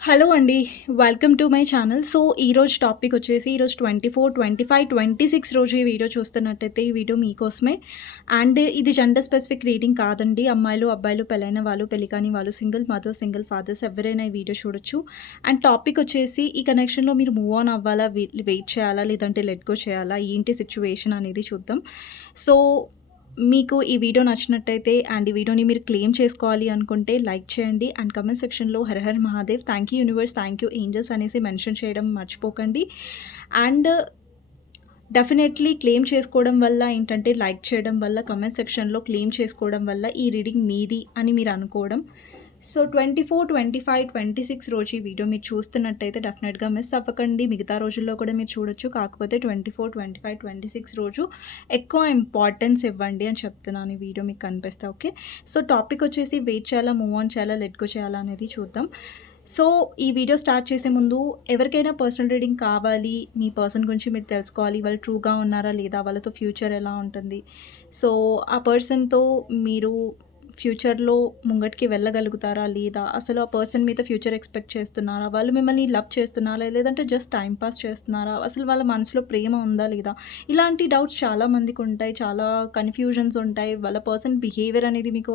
Hello అండి. Welcome to my channel. So, ఈరోజు topic వచ్చేసి ఈరోజు 24, 25, 26 రోజు ఈ వీడియో చూస్తున్నట్టయితే ఈ వీడియో మీకోసమే. అండ్ ఇది జెండర్ స్పెసిఫిక్ రీడింగ్ కాదండి. అమ్మాయిలు, అబ్బాయిలు, పెళ్ళైన వాళ్ళు, పెళ్లి కాని వాళ్ళు, సింగిల్ మదర్, సింగిల్ ఫాదర్స్ ఎవరైనా ఈ వీడియో చూడొచ్చు. అండ్ టాపిక్ వచ్చేసి ఈ కనెక్షన్‌లో మీరు మూవ్ ఆన్ అవ్వాలా? వెయిట్ చేయాలా? లేదంటే లెట్ గో చేయాలా? ఏంటి సిట్యుయేషన్ అనేది చూద్దాం. సో, మీకు ఈ వీడియో నచ్చినట్టయితే అండ్ ఈ వీడియోని మీరు క్లెయిమ్ చేసుకోవాలి అనుకుంటే లైక్ చేయండి. అండ్ కామెంట్ సెక్షన్‌లో Hara Hara Mahadev, thank you universe, thank you angels అనేసి మెన్షన్ చేయడం మర్చిపోకండి. అండ్ డెఫినెట్లీ క్లెయిమ్ చేసుకోవడం వల్ల ఏంటంటే లైక్ చేయడం వల్ల, కామెంట్ సెక్షన్‌లో క్లెయిమ్ చేసుకోవడం వల్ల ఈ రీడింగ్ మీది అని మీరు అనుకోవడం. సో, 24, 25, 26 రోజు ఈ వీడియో మీరు చూస్తున్నట్టయితే డెఫినెట్‌గా మిస్ అవ్వకండి. మిగతా రోజుల్లో కూడా మీరు చూడొచ్చు. కాకపోతే 24, 25, 26 రోజు ఎక్కువ ఇంపార్టెన్స్ ఇవ్వండి అని చెప్తున్నాను. ఈ వీడియో మీకు కనిపిస్తే ఓకే. సో, టాపిక్ వచ్చేసి వెయిట్ చేయాలా? మూవ్ ఆన్ చేయాలా? లెట్ గో చేయాలా? అనేది చూద్దాం. సో, ఈ వీడియో స్టార్ట్ చేసే ముందు ఎవరికైనా పర్సనల్ రీడింగ్ కావాలి, మీ పర్సన్ గురించి మీరు తెలుసుకోవాలి, వాళ్ళు ట్రూగా ఉన్నారా లేదా? వాళ్ళతో ఫ్యూచర్ ఎలా ఉంటుంది? సో, ఆ పర్సన్‌తో మీరు ఫ్యూచర్‌లో ముంగటికి వెళ్ళగలుగుతారా లేదా? అసలు ఆ పర్సన్ మీద ఫ్యూచర్ ఎక్స్‌పెక్ట్ చేస్తున్నారా? వాళ్ళు మిమ్మల్ని లవ్ చేస్తున్నారా? లేదంటే జస్ట్ టైమ్ పాస్ చేస్తున్నారా? అసలు వాళ్ళ మనసులో ప్రేమ ఉందా లేదా? ఇలాంటి డౌట్స్ చాలా మందికుంటాయి. చాలా కన్‌ఫ్యూజన్స్ ఉంటాయి. వాళ్ళ పర్సన్ బిహేవియర్ అనేది మీకు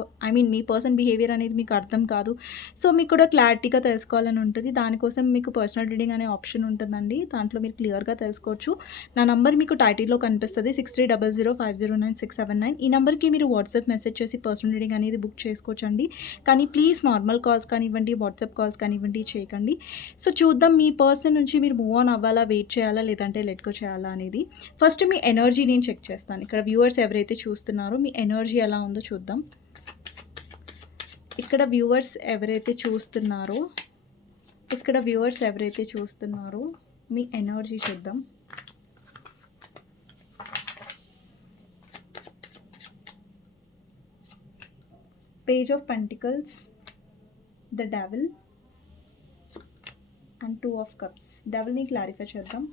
మీ పర్సన్ బిహేవియర్ అనేది మీకు అర్థం కాదు. సో, మీకు కూడా క్లారిటీగా తెలుసుకోవాలని ఉంటది. దానికోసం మీకు పర్సనల్ రీడింగ్ అనే ఆప్షన్ ఉంటుందండి. దాంట్లో మీరు క్లియర్‌గా తెలుసుకోవచ్చు. నా నంబర్ మీకు టైటిల్‌లో కనిపిస్తది. 6300509679. ఈ నంబర్‌కి మీరు వాట్సాప్ మెసేజ్ చేసి పర్సనల్ రీడింగ్ అనేది బుక్ చేసుకోవచ్చండి. కానీ ప్లీజ్ నార్మల్ కాల్స్ కానివ్వండి, వాట్సాప్ కాల్స్ కానివ్వండి చేయకండి. సో, చూద్దాం మీ పర్సన్ నుంచి మీరు మూవ్ ఆన్ అవ్వాలా? వెయిట్ చేయాలా? లేదంటే లెట్ గో చేయాలా? అనేది. ఫస్ట్ మీ ఎనర్జీ నేను చెక్ చేస్తాను. ఇక్కడ వ్యూవర్స్ ఎవరైతే చూస్తున్నారో మీ ఎనర్జీ ఎలా ఉందో చూద్దాం. ఇక్కడ వ్యూవర్స్ ఎవరైతే చూస్తున్నారో మీ ఎనర్జీ చూద్దాం. Page of pentacles, the devil and 2 of cups. డెవిల్‌ని క్లారిఫై చేద్దాం.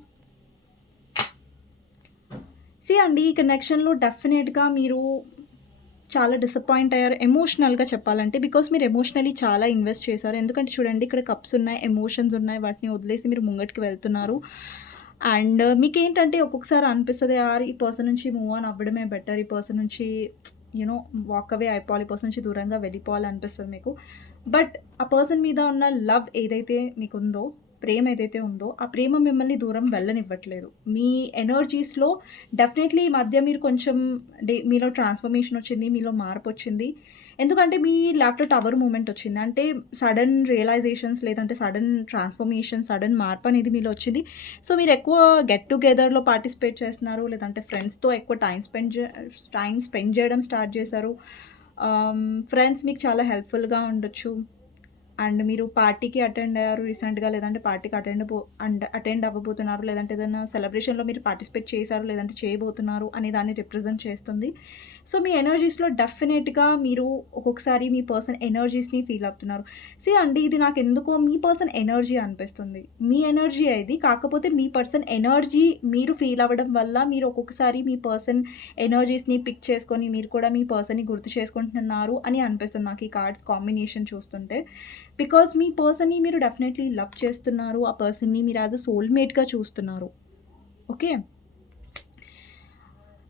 అండి, ఈ కనెక్షన్‌లో డెఫినెట్‌గా మీరు చాలా డిసప్పాయింట్ అయ్యారు ఎమోషనల్‌గా చెప్పాలంటే. బికాజ్ మీరు ఎమోషనల్లీ చాలా ఇన్వెస్ట్ చేశారు. ఎందుకంటే చూడండి, ఇక్కడ కప్స్ ఉన్నాయి, ఎమోషన్స్ ఉన్నాయి. వాటిని వదిలేసి మీరు ముంగటికి వెళ్తున్నారు. అండ్ మీకేంటంటే ఒక్కొక్కసారి అనిపిస్తది, యార్ ఈ పర్సన్ నుంచి మూవ్ ఆన్ అవ్వడమే బెటర్. ఈ పర్సన్ నుంచి వాక్ అవే అయిపోవాలి. ఈ పర్సన్ నుంచి దూరంగా వెళ్ళిపోవాలి అనిపిస్తది మీకు. బట్ ఆ పర్సన్ మీద ఉన్న లవ్ ఏదైతే మీకుందో, ప్రేమ ఏదైతే ఉందో, ఆ ప్రేమ మిమ్మల్ని దూరం వెళ్ళనివ్వట్లేదు. మీ ఎనర్జీస్‌లో డెఫినెట్లీ ఈ మధ్య మీరు కొంచెం మీలో ట్రాన్స్‌ఫర్మేషన్ వచ్చింది. మీలో మార్పొచ్చింది. ఎందుకంటే మీ లైఫ్‌లో టవర్ మూమెంట్ వచ్చింది. అంటే సడెన్ రియలైజేషన్స్ లేదంటే సడెన్ ట్రాన్స్‌ఫర్మేషన్, సడెన్ మార్పు అనేది మీలో వచ్చింది. సో, మీరు ఎక్కువ గెట్ టుగెదర్‌లో పార్టిసిపేట్ చేస్తున్నారు. లేదంటే ఫ్రెండ్స్‌తో ఎక్కువ టైమ్ స్పెండ్ చేయడం స్టార్ట్ చేశారు. ఫ్రెండ్స్ మీకు చాలా హెల్ప్‌ఫుల్‌గా ఉండొచ్చు. అండ్ మీరు పార్టీకి అటెండ్ అయ్యారు రీసెంట్‌గా, లేదంటే పార్టీకి అటెండ్ అవ్వబోతున్నారు. లేదంటే ఏదైనా సెలబ్రేషన్‌లో మీరు పార్టిసిపేట్ చేశారు, లేదంటే చేయబోతున్నారు అనే దాన్ని రిప్రజెంట్ చేస్తుంది. సో, మీ ఎనర్జీస్‌లో డెఫినెట్‌గా మీరు ఒక్కొక్కసారి మీ పర్సన్ ఎనర్జీస్‌ని ఫీల్ అవుతున్నారు. అండి, ఇది నాకెందుకో మీ పర్సన్ ఎనర్జీ అనిపిస్తుంది. మీ ఎనర్జీయే ఇది. కాకపోతే మీ పర్సన్ ఎనర్జీ మీరు ఫీల్ అవ్వడం వల్ల మీరు ఒక్కొక్కసారి మీ పర్సన్ ఎనర్జీస్‌ని పిక్ చేసుకొని మీరు కూడా మీ పర్సన్‌ని గుర్తు చేసుకుంటున్నారు అని అనిపిస్తుంది నాకు ఈ కార్డ్స్ కాంబినేషన్ చూస్తుంటే. బికాజ్ మీ పర్సన్‌ని మీరు డెఫినెట్‌లీ లవ్ చేస్తున్నారు. ఆ పర్సన్‌ని మీరు యాస్ ఎ సోల్‌మేట్‌గా చూస్తున్నారు. ఓకే.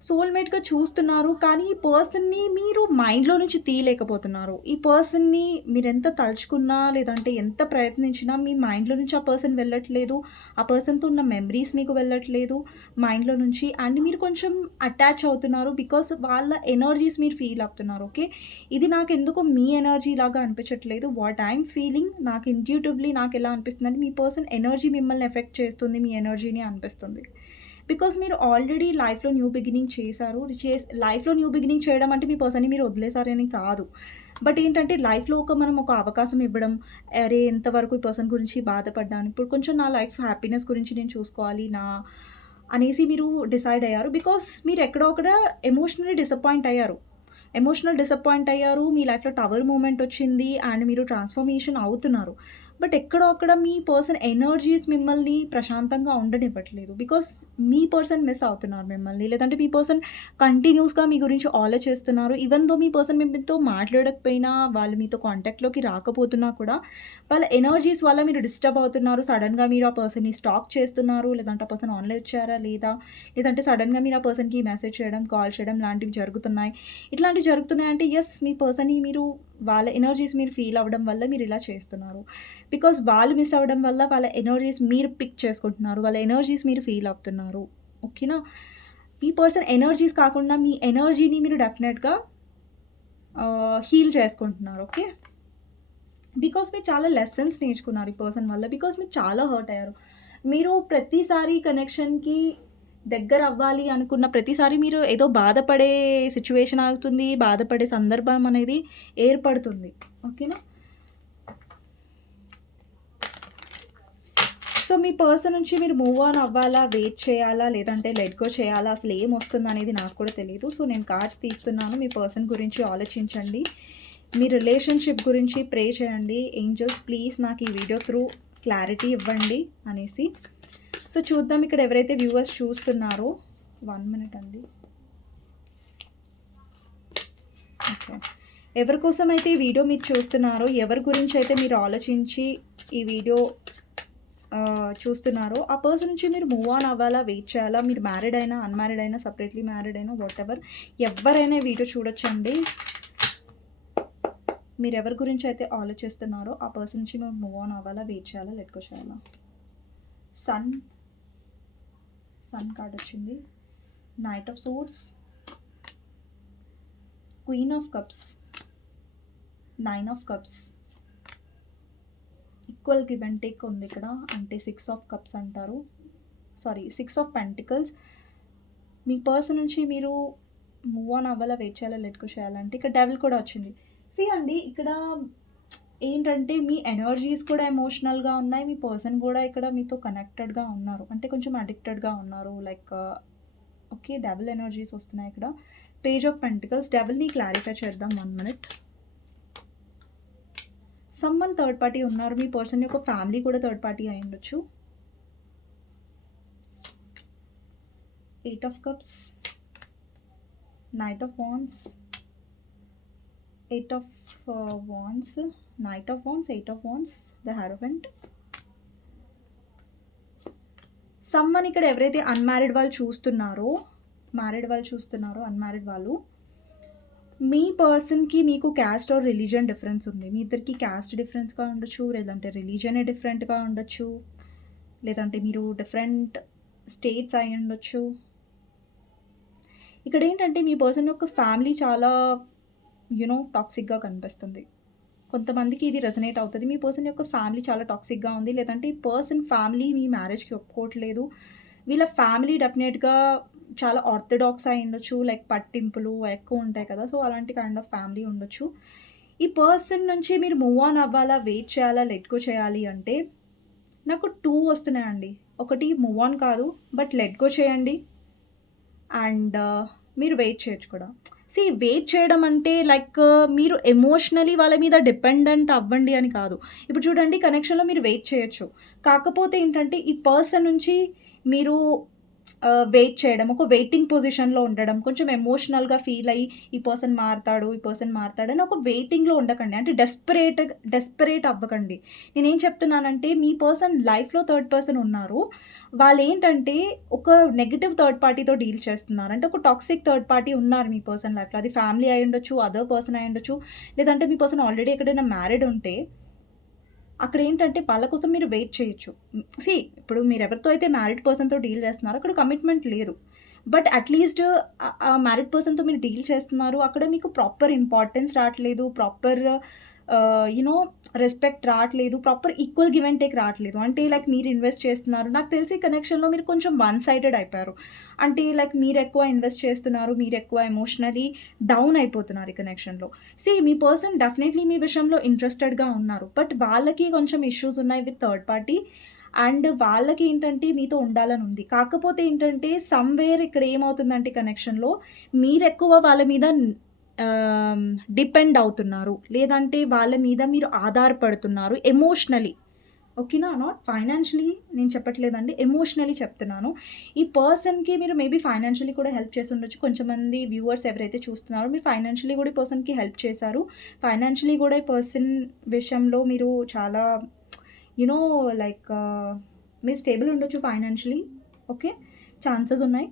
సోల్‌మేట్‌గా చూస్తున్నారు. కానీ ఈ పర్సన్‌ని మీరు మైండ్‌లో నుంచి తీయలేకపోతున్నారు. ఈ పర్సన్‌ని మీరెంత తలుచుకున్నా, లేదంటే ఎంత ప్రయత్నించినా మీ మైండ్‌లో నుంచి ఆ పర్సన్ వెళ్ళట్లేదు. ఆ పర్సన్‌తో ఉన్న మెమరీస్ మీకు వెళ్ళట్లేదు మైండ్‌లో నుంచి. అండ్ మీరు కొంచెం అటాచ్ అవుతున్నారు. బికాజ్ వాళ్ళ ఎనర్జీస్ మీరు ఫీల్ అవుతున్నారు. ఓకే. ఇది నాకెందుకో మీ ఎనర్జీ లాగా అనిపించట్లేదు. వాట్ ఐయామ్ ఫీలింగ్, నాకు ఇంట్యూటివ్‌లీ నాకెలా అనిపిస్తుందంటే మీ పర్సన్ ఎనర్జీ మిమ్మల్ని ఎఫెక్ట్ చేస్తుంది. మీ ఎనర్జీని అనిపిస్తుంది. బికాజ్ మీరు ఆల్రెడీ లైఫ్‌లో న్యూ బిగినింగ్ చేశారు. లైఫ్‌లో న్యూ బిగినింగ్ చేయడం అంటే మీ పర్సన్‌ని మీరు వదిలేసారని కాదు. బట్ ఏంటంటే లైఫ్‌లో మనం ఒక అవకాశం ఇవ్వడం, అరే! ఎంతవరకు ఈ పర్సన్ గురించి బాధపడ్డాను. ఇప్పుడు కొంచెం నా లైఫ్ హ్యాపీనెస్ గురించి నేను చూసుకోవాలి అనేసి మీరు డిసైడ్ అయ్యారు. బికాజ్ మీరు ఎక్కడో అక్కడ ఎమోషనల్లీ డిసప్పాయింట్ అయ్యారు. మీ లైఫ్‌లో టవర్ మూవ్‌మెంట్ వచ్చింది. అండ్ మీరు ట్రాన్స్‌ఫర్మేషన్ అవుతున్నారు. బట్ ఎక్కడో అక్కడ మీ పర్సన్ ఎనర్జీస్ మిమ్మల్ని ప్రశాంతంగా ఉండనివ్వట్లేదు. బికాస్ మీ పర్సన్ మిస్ అవుతున్నారు మిమ్మల్ని. లేదంటే మీ పర్సన్ కంటిన్యూస్‌గా మీ గురించి ఆలోచిస్తున్నారు. ఈవెన్ దో మీ పర్సన్ మీతో మాట్లాడకపోయినా, వాళ్ళు మీతో కాంటాక్ట్‌లోకి రాకపోతున్నా కూడా, వాళ్ళ ఎనర్జీస్ వల్ల మీరు డిస్టర్బ్ అవుతున్నారు. సడెన్‌గా మీరు ఆ పర్సన్‌ని స్టాక్ చేస్తున్నారు. లేదంటే ఆ పర్సన్ ఆన్‌లో వచ్చారా లేదా? లేదంటే సడెన్‌గా మీరు ఆ పర్సన్‌కి మెసేజ్ చేయడం, కాల్ చేయడం లాంటివి జరుగుతున్నాయి. ఇట్లాంటివి జరుగుతున్నాయంటే యెస్, మీ పర్సన్‌ని మీరు వాళ్ళ ఎనర్జీస్ మీరు ఫీల్ అవ్వడం వల్ల మీరు ఇలా చేస్తున్నారు. బికాజ్ వాళ్ళు మిస్ అవ్వడం వల్ల వాళ్ళ ఎనర్జీస్ మీరు పిక్ చేసుకుంటున్నారు. వాళ్ళ ఎనర్జీస్ మీరు ఫీల్ అవుతున్నారు. ఓకేనా? మీ పర్సన్ ఎనర్జీస్ కాకుండా మీ ఎనర్జీని మీరు డెఫినెట్‌గా హీల్ చేసుకుంటున్నారు. ఓకే. బికాస్ మీరు చాలా లెసన్స్ నేర్చుకున్నారు ఈ పర్సన్ వల్ల. బికాస్ మీరు చాలా హర్ట్ అయ్యారు. మీరు ప్రతిసారి కనెక్షన్‌కి దగ్గర అవ్వాలి అనుకున్న ప్రతిసారి మీరు ఏదో బాధపడే సిట్యుయేషన్ అవుతుంది. బాధపడే సందర్భం అనేది ఏర్పడుతుంది. ఓకేనా? సో, మీ పర్సన్ నుంచి మీరు మూవ్ ఆన్ అవ్వాలా? వెయిట్ చేయాలా? లేదంటే లెట్ గో చేయాలా? అసలు ఏమొస్తుందనేది నాకు కూడా తెలీదు. సో, నేను కార్డ్స్ తీస్తున్నాను. మీ పర్సన్ గురించి ఆలోచించండి. మీ రిలేషన్‌షిప్ గురించి ప్రే చేయండి. ఏంజెల్స్ ప్లీజ్ నాకు ఈ వీడియో త్రూ క్లారిటీ ఇవ్వండి అనేసి. సో, చూద్దాం ఇక్కడ ఎవరైతే వ్యూవర్స్ చూస్తున్నారో 1 మినిట్ అండి. ఓకే. ఎవరి కోసమైతే ఈ వీడియో మీరు చూస్తున్నారో, ఎవరి గురించైతే మీరు ఆలోచించి ఈ వీడియో చూస్తున్నారో, ఆ పర్సన్ నుంచి మీరు మూవ్ ఆన్ అవ్వాలా? వెయిట్ చేయాలా? మీరు మ్యారీడ్ అయినా, అన్‌మ్యారీడ్ అయినా, సెపరేట్‌లీ మ్యారీడ్ అయినా వాటెవర్ ఎవ్వరైనా ఈ వీడియో చూడొచ్చండి. మీరెవరి గురించైతే ఆలోచిస్తున్నారో, ఆ పర్సన్ నుంచి మీరు మూవ్ ఆన్ అవ్వాలా? వెయిట్ చేయాలా? లెట్ గో చేయాలా? సన్ కార్డ్ వచ్చింది. Knight of swords, queen of cups, 9 of cups, equal give and take ఉంది ఇక్కడ. అంటే 6 ఆఫ్ కప్స్ అంటారు. Sorry 6 of pentacles. Me person నుంచి మీరు మూవ్ ఆన్ అవ్వాలా? వెయిట్ చేయాలా? లెట్ గో చేయాలంటే ఇక్కడ డెవిల్ కూడా వచ్చింది. సీ అండి, ఇక్కడ ఏంటంటే మీ ఎనర్జీస్ కూడా ఎమోషనల్‌గా ఉన్నాయి. మీ పర్సన్ కూడా ఇక్కడ మీతో కనెక్టెడ్‌గా ఉన్నారు. అంటే కొంచెం అడిక్టెడ్‌గా ఉన్నారు. లైక్ ఓకే, డెవిల్ ఎనర్జీస్ వస్తున్నాయి ఇక్కడ. Page of pentacles. డెవిల్‌ని క్లారిఫై చేద్దాం 1 మినిట్. సమ్‌వన్ థర్డ్ పార్టీ ఉన్నారు. మీ పర్సన్ యొక్క ఫ్యామిలీ కూడా థర్డ్ పార్టీ అయ్యుండొచ్చు. 8 of cups, knight of wands, 8 of wands, knight of wands, 8 of wands, the hierophant. Someone ఇక్కడ ఎవరైతే అన్‌మ్యారీడ్ వాళ్ళు చూస్తున్నారో, అన్‌మ్యారీడ్ వాళ్ళు, మీ పర్సన్‌కి మీకు క్యాస్ట్ ఆర్ రిలీజియన్ డిఫరెన్స్ ఉంది. మీ ఇద్దరికి క్యాస్ట్ డిఫరెన్స్‌గా ఉండొచ్చు, లేదంటే రిలీజియనే డిఫరెంట్‌గా ఉండొచ్చు, లేదంటే మీరు డిఫరెంట్ స్టేట్స్ అయ్యుండొచ్చు. ఇక్కడేంటంటే మీ పర్సన్ యొక్క ఫ్యామిలీ చాలా టాక్సిక్‌గా కనిపిస్తుంది. కొంతమందికి ఇది రెజనేట్ అవుతది. మీ పర్సన్ యొక్క ఫ్యామిలీ చాలా టాక్సిక్‌గా ఉంది. లేదంటే ఈ పర్సన్ ఫ్యామిలీ మీ మ్యారేజ్‌కి ఒప్పుకోవట్లేదు. వీళ్ళ ఫ్యామిలీ డెఫినెట్‌గా చాలా ఆర్థోడాక్స్ అయ్యుండొచ్చు. లైక్ పట్టింపులు ఎక్కువ ఉంటాయి కదా! సో, అలాంటి కైండ్ ఆఫ్ ఫ్యామిలీ ఉండొచ్చు. ఈ పర్సన్ నుంచి మీరు మూవ్ ఆన్ అవ్వాలా? వెయిట్ చేయాలా? లెట్ గో చేయాలి అంటే నాకు 2 వస్తున్నాయండి. ఒకటి మూవ్ ఆన్ కాదు, బట్ లెట్ గో చేయండి. అండ్ మీరు వెయిట్ చేయొచ్చు కూడా. సీ, వెయిట్ చేయడం అంటే లైక్ మీరు ఎమోషనలీ వాళ్ళ మీద డిపెండెంట్ అవ్వండి అని కాదు. ఇప్పుడు చూడండి, కనెక్షన్‌లో మీరు వెయిట్ చేయొచ్చు. కాకపోతే ఏంటంటే ఈ పర్సన్ నుంచి మీరు వెయిట్ చేయడం, ఒక వెయిటింగ్ పొజిషన్‌లో ఉండడం, కొంచెం ఎమోషనల్‌గా ఫీల్ అయ్యి ఈ పర్సన్ మారతాడని ఒక వెయిటింగ్‌లో ఉండకండి. అంటే డెస్పరేట్ అవ్వకండి. నేనేం చెప్తున్నానంటే మీ పర్సన్ లైఫ్‌లో థర్డ్ పర్సన్ ఉన్నారు. వాళ్ళేంటంటే ఒక నెగెటివ్ థర్డ్ పార్టీతో డీల్ చేస్తున్నారు. అంటే ఒక టాక్సిక్ థర్డ్ పార్టీ ఉన్నారు మీ పర్సన్ లైఫ్‌లో. అది ఫ్యామిలీ అయ్యుండొచ్చు, అదర్ పర్సన్ అయ్యుండొచ్చు, లేదంటే మీ పర్సన్ ఆల్రెడీ ఎక్కడైనా మ్యారీడ్ ఉంటే అక్కడేంటంటే వాళ్ళ కోసం మీరు వెయిట్ చేయొచ్చు. ఇప్పుడు మీరెవరితో అయితే మ్యారీడ్ పర్సన్‌తో డీల్ చేస్తున్నారో అక్కడ కమిట్మెంట్ లేదు. బట్ అట్‌లీస్ట్ ఆ మ్యారీడ్ పర్సన్‌తో మీరు డీల్ చేస్తున్నారు. అక్కడ మీకు ప్రాపర్ ఇంపార్టెన్స్ రావట్లేదు. ప్రాపర్ రెస్పెక్ట్ రావట్లేదు. Proper equal give and take రావట్లేదు. అంటే లైక్ మీరు ఇన్వెస్ట్ చేస్తున్నారు. నాకు తెలిసి కనెక్షన్‌లో మీరు కొంచెం వన్ సైడెడ్ అయిపోయారు. అంటే లైక్ మీరెక్కువ ఇన్వెస్ట్ చేస్తున్నారు. మీరెక్కువ ఎమోషనల్లీ డౌన్ అయిపోతున్నారు ఈ కనెక్షన్‌లో. మీ పర్సన్ డెఫినెట్‌లీ మీ విషయంలో ఇంట్రెస్టెడ్‌గా ఉన్నారు. బట్ వాళ్ళకి కొంచెం ఇష్యూస్ ఉన్నాయి విత్ థర్డ్ పార్టీ. అండ్ వాళ్ళకి ఏంటంటే మీతో ఉండాలని ఉంది. కాకపోతే ఏంటంటే సమ్‌వేర్ ఇక్కడ ఏమవుతుందంటే కనెక్షన్‌లో మీరెక్కువ వాళ్ళ మీద డిపెండ్ అవుతున్నారు. లేదంటే వాళ్ళ మీద మీరు ఆధారపడుతున్నారు ఎమోషనల్లీ. ఓకేనా? నాట్ ఫైనాన్షియలీ నేను చెప్పట్లేదండి. ఎమోషనల్లీ చెప్తున్నాను. ఈ పర్సన్‌కి మీరు మేబీ ఫైనాన్షియలీ కూడా హెల్ప్ చేసుండొచ్చు. కొంచెంమంది వ్యూవర్స్ ఎవరైతే చూస్తున్నారో మీరు ఫైనాన్షియలీ కూడా ఈ పర్సన్‌కి హెల్ప్ చేశారు. ఫైనాన్షియలీ కూడా ఈ పర్సన్ విషయంలో మీరు చాలా యూ నో లైక్ మీరు స్టేబుల్ ఉండొచ్చు ఫైనాన్షియలీ. ఓకే. ఛాన్సెస్ ఉన్నాయి.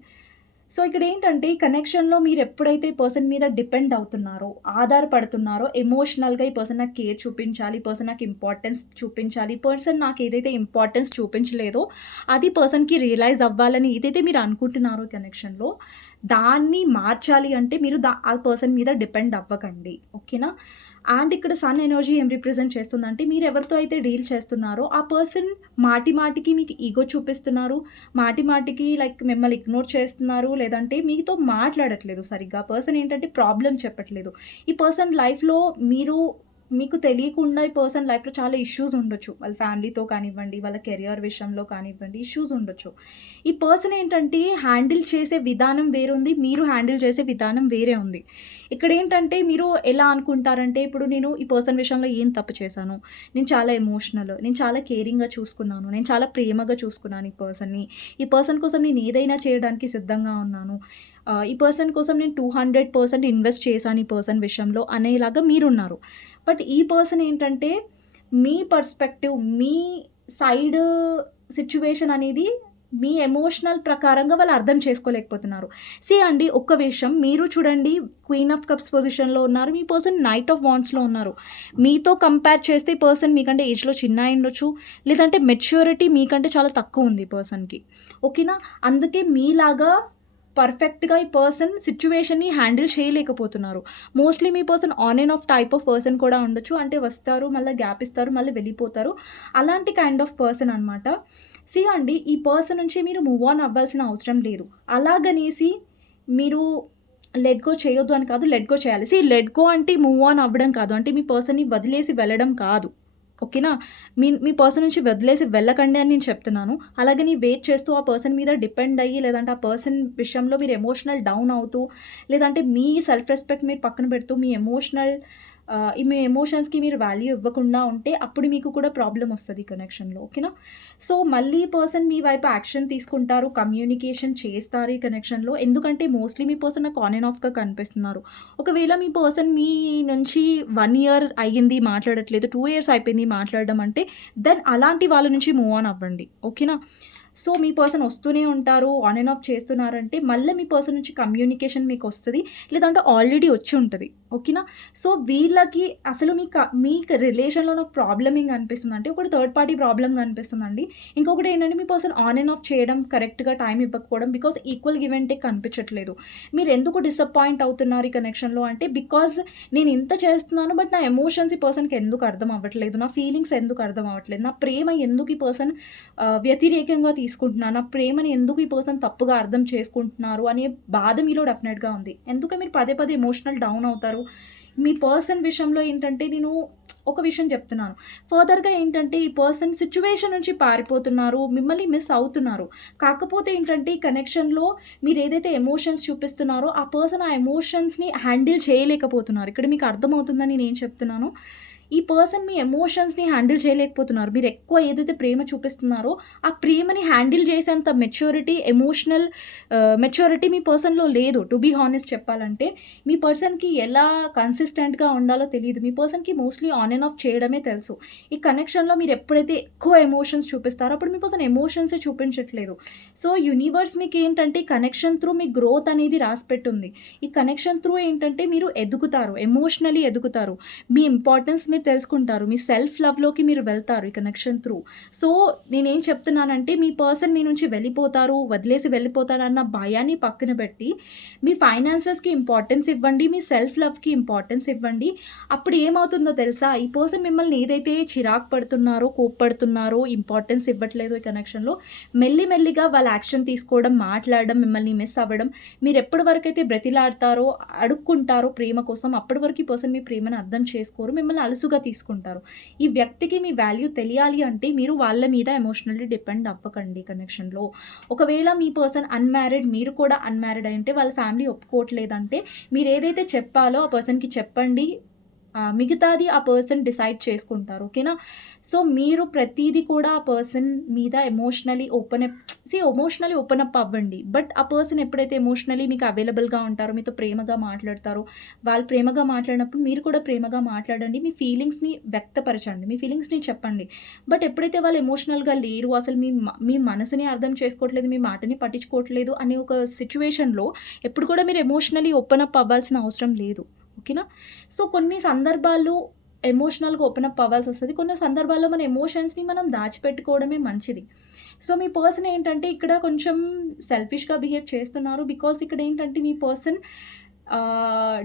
సో, ఇక్కడేంటంటే ఈ కనెక్షన్‌లో మీరెప్పుడైతే ఈ పర్సన్ మీద డిపెండ్ అవుతున్నారో, ఆధారపడుతున్నారో ఎమోషనల్‌గా ఈ పర్సన్ నాకు కేర్ చూపించాలి, ఈ పర్సన్ నాకు ఇంపార్టెన్స్ చూపించాలి, ఈ పర్సన్ నాకేదైతే ఇంపార్టెన్స్ చూపించలేదో అది పర్సన్‌కి రియలైజ్ అవ్వాలని ఏదైతే మీరు అనుకుంటున్నారో ఈ కనెక్షన్‌లో, దాన్ని మార్చాలి అంటే మీరు ఆ పర్సన్ మీద డిపెండ్ అవ్వకండి. ఓకేనా? అండ్ ఇక్కడ సన్ ఎనర్జీ ఏం రిప్రజెంట్ చేస్తుందంటే మీరెవరితో అయితే డీల్ చేస్తున్నారో ఆ పర్సన్ మాటి మాటికి మీకు ఈగో చూపిస్తున్నారు. మాటి మాటికి లైక్ మిమ్మల్ని ఇగ్నోర్ చేస్తున్నారు. లేదంటే మీతో మాట్లాడట్లేదు సరిగ్గా. పర్సన్ ఏంటంటే ప్రాబ్లమ్ చెప్పట్లేదు. ఈ పర్సన్ లైఫ్‌లో మీకు తెలియకుండా ఈ పర్సన్ లైఫ్‌లో చాలా ఇష్యూస్ ఉండొచ్చు. వాళ్ళ ఫ్యామిలీతో కానివ్వండి, వాళ్ళ కెరియర్ విషయంలో కానివ్వండి, ఇష్యూస్ ఉండొచ్చు. ఈ పర్సన్ ఏంటంటే హ్యాండిల్ చేసే విధానం వేరుంది. మీరు హ్యాండిల్ చేసే విధానం వేరే ఉంది. ఇక్కడేంటంటే మీరు ఎలా అనుకుంటారంటే ఇప్పుడు నేను ఈ పర్సన్ విషయంలో ఏం తప్పు చేశాను? నేను చాలా ఎమోషనల్, నేను చాలా కేరింగ్‌గా చూసుకున్నాను, నేను చాలా ప్రేమగా చూసుకున్నాను ఈ పర్సన్‌ని. ఈ పర్సన్ కోసం నేను ఏదైనా చేయడానికి సిద్ధంగా ఉన్నాను. ఈ పర్సన్ కోసం నేను 200% ఇన్వెస్ట్ చేశాను ఈ పర్సన్ విషయంలో అనేలాగా మీరున్నారు. బట్ ఈ పర్సన్ ఏంటంటే మీ పర్స్పెక్టివ్, మీ సైడ్ సిట్యుయేషన్ అనేది మీ ఎమోషనల్ ప్రకారంగా వాళ్ళు అర్థం చేసుకోలేకపోతున్నారు. సీ అండి ఒక్క విషయం మీరు చూడండి క్వీన్ ఆఫ్ కప్స్ పొజిషన్‌లో ఉన్నారు. మీ పర్సన్ నైట్ ఆఫ్ వాండ్స్‌లో ఉన్నారు. మీతో కంపేర్ చేస్తే ఈ పర్సన్ మీకంటే ఏజ్‌లో చిన్న అయ్యుండొచ్చు. లేదంటే మెచ్యూరిటీ మీకంటే చాలా తక్కువుంది ఈ పర్సన్‌కి. ఓకేనా? అందుకే మీలాగా పర్ఫెక్ట్‌గా ఈ పర్సన్ సిట్యుయేషన్‌ని హ్యాండిల్ చేయలేకపోతున్నారు. Mostly me person on and of type of person కూడా ఉండొచ్చు. అంటే వస్తారు, మళ్ళా గ్యాప్ ఇస్తారు, మళ్ళీ వెళ్ళిపోతారు. అలాంటి కైండ్ ఆఫ్ పర్సన్ అనమాట. సీ అండి ఈ పర్సన్ నుంచి మీరు మూవ్ ఆన్ అవ్వాల్సిన అవసరం లేదు. అలాగనేసి మీరు లెట్ గో చేయొద్దు అని కాదు. లెట్ గో చేయాలి. సీ లెట్ గో అంటే మూవ్ ఆన్ అవ్వడం కాదు. అంటే మీ పర్సన్‌ని వదిలేసి వెళ్ళడం కాదు. ఓకేనా? మీ పర్సన్ నుంచి వదిలేసి వెళ్ళకండి అని నేను చెప్తున్నాను. అలాగని వెయిట్ చేస్తూ ఆ పర్సన్ మీద డిపెండ్ అయ్యి, లేదంటే ఆ పర్సన్ విషయంలో మీరు ఎమోషనల్ డౌన్ అవుతూ, లేదంటే మీ సెల్ఫ్ రెస్పెక్ట్ మీరు పక్కన పెడుతూ, మీ ఎమోషన్స్‌కి మీరు వాల్యూ ఇవ్వకుండా ఉంటే, అప్పుడు మీకు కూడా ప్రాబ్లమ్ వస్తది కనెక్షన్‌లో. ఓకేనా? సో, మళ్ళీ పర్సన్ మీ వైపు యాక్షన్ తీసుకుంటారు, కమ్యూనికేషన్ చేస్తారు ఈ కనెక్షన్‌లో. ఎందుకంటే మోస్ట్‌లీ మీ పర్సన్ నాకు ఆన్ అండ్ ఆఫ్‌గా కనిపిస్తున్నారు. ఒకవేళ మీ పర్సన్ మీ నుంచి 1 ఇయర్ అయ్యింది మాట్లాడట్లేదు, 2 ఇయర్స్ అయిపోయింది మాట్లాడడం అంటే, దెన్ అలాంటి వాళ్ళ నుంచి మూవ్ ఆన్ అవ్వండి. ఓకేనా? సో, మీ పర్సన్ వస్తూనే ఉంటారు, ఆన్ అండ్ ఆఫ్ చేస్తున్నారంటే, మళ్ళీ మీ పర్సన్ నుంచి కమ్యూనికేషన్ మీకొస్తది. లేదంటే ఆల్రెడీ వచ్చి ఉంటది. ఓకేనా? సో, వీళ్ళకి అసలు మీకు రిలేషన్‌లో నాకు ప్రాబ్లమ్ ఏం కనిపిస్తుందంటే, ఒకటి థర్డ్ పార్టీ ప్రాబ్లమ్ కనిపిస్తుందండి. ఇంకొకటి ఏంటంటే, మీ పర్సన్ ఆన్ అండ్ ఆఫ్ చేయడం, కరెక్ట్‌గా టైం ఇవ్వకపోవడం, because equal give and take కనిపించట్లేదు. మీరెందుకు డిసప్పాయింట్ అవుతున్నారు ఈ కనెక్షన్‌లో అంటే, బికాజ్ నేను ఇంత చేస్తున్నాను, బట్ నా ఎమోషన్స్ ఈ పర్సన్‌కి ఎందుకు అర్థం అవ్వట్లేదు, నా ఫీలింగ్స్ ఎందుకు అర్థం అవ్వట్లేదు, నా ప్రేమ ఎందుకు ఈ పర్సన్ వ్యతిరేకంగా తీసుకుంటున్నాను, నా ప్రేమని ఎందుకు ఈ పర్సన్ తప్పుగా అర్థం చేసుకుంటున్నారు అనే బాధ మీలో డెఫినెట్‌గా ఉంది. ఎందుకు మీరు పదే పదే ఎమోషనల్ డౌన్ అవుతారు? మీ పర్సన్ విషయంలో ఏంటంటే నేను ఒక విషయం చెప్తున్నాను. ఫర్దర్‌గా ఏంటంటే ఈ పర్సన్ సిట్యుయేషన్ నుంచి పారిపోతున్నారు, మిమ్మల్ని మిస్ అవుతున్నారు. కాకపోతే ఏంటంటే ఈ కనెక్షన్‌లో మీరేదైతే ఎమోషన్స్ చూపిస్తున్నారో ఆ పర్సన్ ఆ ఎమోషన్స్‌ని హ్యాండిల్ చేయలేకపోతున్నారు. ఇక్కడ మీకు అర్థమవుతుందని నేనేం చెప్తున్నానో, ఈ పర్సన్ మీ ఎమోషన్స్‌ని హ్యాండిల్ చేయలేకపోతున్నారు. మీరెక్కువ ఏదైతే ప్రేమ చూపిస్తున్నారో, ఆ ప్రేమని హ్యాండిల్ చేసేంత మెచ్యూరిటీ మీ పర్సన్‌లో లేదు. టు బీ హానెస్ట్ చెప్పాలంటే, మీ పర్సన్‌కి ఎలా కన్సిస్టెంట్‌గా ఉండాలో తెలీదు. మీ పర్సన్‌కి మోస్ట్‌లీ ఆన్ అండ్ ఆఫ్ చేయడమే తెలుసు. ఈ కనెక్షన్‌లో మీరెప్పుడైతే ఎక్కువ ఎమోషన్స్ చూపిస్తారో, అప్పుడు మీ పర్సన్ ఎమోషన్సే చూపించట్లేదు. సో, యూనివర్స్ మీకేంటంటే కనెక్షన్ త్రూ మీ గ్రోత్ అనేది రాసిపెట్టుంది. ఈ కనెక్షన్ త్రూ ఏంటంటే మీరు ఎదుగుతారు. ఎమోషనల్లీ ఎదుగుతారు. మీ ఇంపార్టెన్స్ మీరు తెలుసుకుంటారు. మీ సెల్ఫ్ లవ్‌లోకి మీరు వెళ్తారు ఈ కనెక్షన్ త్రూ. సో, నేనేం చెప్తున్నానంటే మీ పర్సన్ మీ నుంచి వెళ్ళిపోతారు, వదిలేసి వెళ్ళిపోతారన్న భయాన్ని పక్కన పెట్టి, మీ ఫైనాన్సెస్‌కి ఇంపార్టెన్స్ ఇవ్వండి. మీ సెల్ఫ్ లవ్‌కి ఇంపార్టెన్స్ ఇవ్వండి. అప్పుడు ఏమవుతుందో తెలుసా? ఈ పర్సన్ మిమ్మల్ని ఏదైతే చిరాకు పడుతున్నారో, కోప్పడుతున్నారో, ఇంపార్టెన్స్ ఇవ్వట్లేదో ఈ కనెక్షన్‌లో, మెల్లిగా వాళ్ళు యాక్షన్ తీసుకోవడం, మాట్లాడడం, మిమ్మల్ని మిస్ అవ్వడం, మీరెప్పటి వరకైతే బ్రతిలాడతారో, అడుక్కుంటారో ప్రేమ కోసం, అప్పటి వరకు ఈ పర్సన్ మీ ప్రేమను అర్థం చేసుకోరు. మిమ్మల్ని అలుసుగా తీసుకుంటారు. ఈ వ్యక్తికి మీ వాల్యూ తెలియాలి అంటే మీరు వాళ్ళ మీద ఎమోషనల్లీ డిపెండ్ అవ్వకండి కనెక్షన్‌లో. ఒకవేళ మీ పర్సన్ అన్‌మ్యారిడ్, మీరు కూడా అన్‌మ్యారిడ్ అయ్యుంటే వాళ్ళ ఫ్యామిలీ ఒప్పుకోవట్లేదంటే మీరేదైతే చెప్పాలో ఆ పర్సన్‌కి చెప్పండి. మిగతాది ఆ పర్సన్ డిసైడ్ చేసుకుంటారు. ఓకేనా? సో, మీరు ప్రతీది కూడా ఆ పర్సన్ మీద ఎమోషనల్లీ ఓపెన్ అప్ అవ్వండి. బట్ ఆ పర్సన్ ఎప్పుడైతే ఎమోషనల్లీ మీకు అవైలబుల్‌గా ఉంటారో, మీతో ప్రేమగా మాట్లాడతారో, వాళ్ళు ప్రేమగా మాట్లాడినప్పుడు మీరు కూడా ప్రేమగా మాట్లాడండి. మీ ఫీలింగ్స్‌ని వ్యక్తపరచండి. మీ ఫీలింగ్స్‌ని చెప్పండి. బట్ ఎప్పుడైతే వాళ్ళు ఎమోషనల్‌గా లేరు, అసలు మీ మనసుని అర్థం చేసుకోవట్లేదు, మీ మాటని పట్టించుకోవట్లేదు అనే ఒక సిట్యుయేషన్‌లో ఎప్పుడు కూడా మీరు ఎమోషనల్లీ ఓపెన్ అప్ అవ్వాల్సిన అవసరం లేదు. ఓకేనా? సో, కొన్ని సందర్భాల్లో ఎమోషనల్‌గా ఓపెన్ అప్ అవ్వాల్సొస్తది. కొన్ని సందర్భాల్లో మన ఎమోషన్స్‌ని మనం దాచిపెట్టుకోవడమే మంచిది. సో, మీ పర్సన్ ఏంటంటే ఇక్కడ కొంచెం సెల్ఫిష్‌గా బిహేవ్ చేస్తున్నారు. బికాజ్ ఇక్కడేంటంటే మీ పర్సన్